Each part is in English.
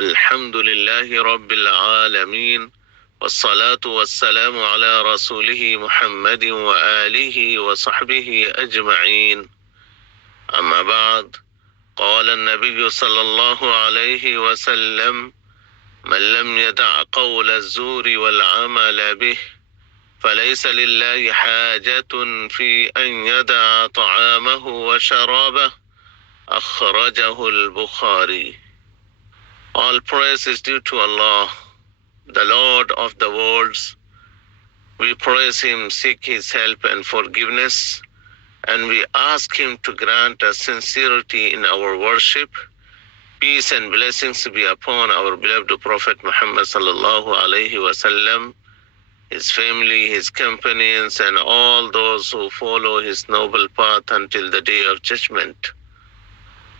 الحمد لله رب العالمين والصلاة والسلام على رسوله محمد وآله وصحبه أجمعين. أما بعد، قال النبي صلى الله عليه وسلم: من لم يدع قول الزور والعمل به فليس لله حاجة في أن يدع طعامه وشرابه. أخرجه البخاري. All praise is due to Allah, the Lord of the worlds. We praise Him, seek His help and forgiveness, and we ask Him to grant us sincerity in our worship. Peace and blessings be upon our beloved Prophet Muhammad sallallahu alaihi wasallam, his family, his companions, and all those who follow his noble path until the day of judgment.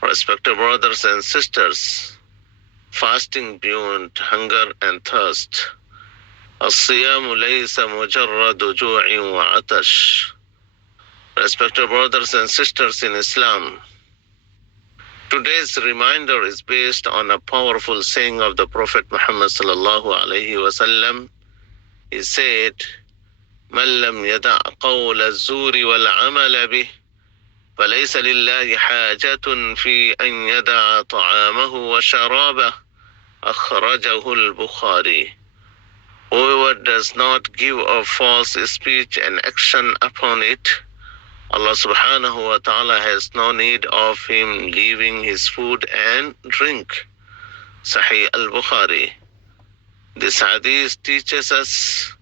Respected brothers and sisters, fasting beyond hunger and thirst. الصيام ليس مجرد جوع وعطش. Respected brothers and sisters in Islam, today's reminder is based on a powerful saying of the Prophet Muhammad sallallahu alaihi wasallam. He said, من لم يدع قول الزور والعمل به فليس لله حاجة في أن يدع طعامه وشرابه. أخرجه البخاري. Whoever does not give a false speech and action upon it, Allah subhanahu wa ta'ala has no need of him leaving his food and drink. Sahih al-Bukhari. This hadith teaches us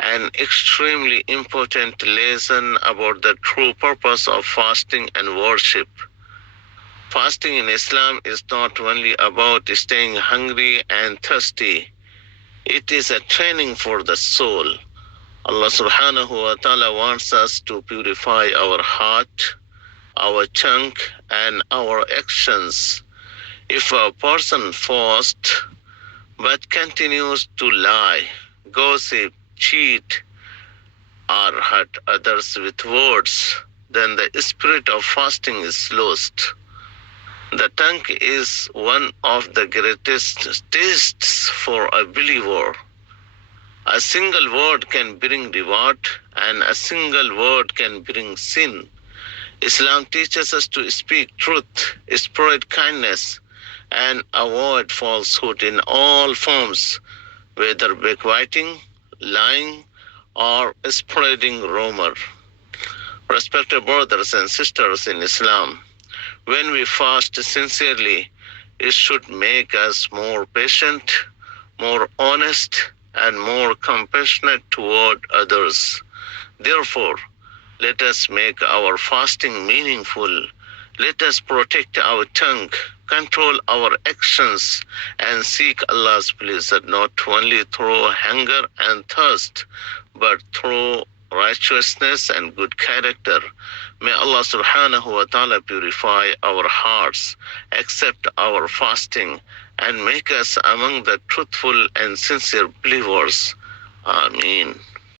an extremely important lesson about the true purpose of fasting and worship. Fasting in Islam is not only about staying hungry and thirsty. It is a training for the soul. Allah subhanahu wa ta'ala wants us to purify our heart, our tongue, and our actions. If a person fasts but continues to lie, gossip, cheat, or hurt others with words, then the spirit of fasting is lost. The tongue is one of the greatest tests for a believer. A single word can bring reward, and a single word can bring sin. Islam teaches us to speak truth, spread kindness, and avoid falsehood in all forms, whether backbiting, lying, or spreading rumor. Respected brothers and sisters in Islam, when we fast sincerely, it should make us more patient, more honest, and more compassionate toward others. Therefore, let us make our fasting meaningful. Let us protect our tongue, control our actions, and seek Allah's pleasure not only through hunger and thirst, but through righteousness and good character. May Allah subhanahu wa ta'ala purify our hearts, accept our fasting, and make us among the truthful and sincere believers. Ameen.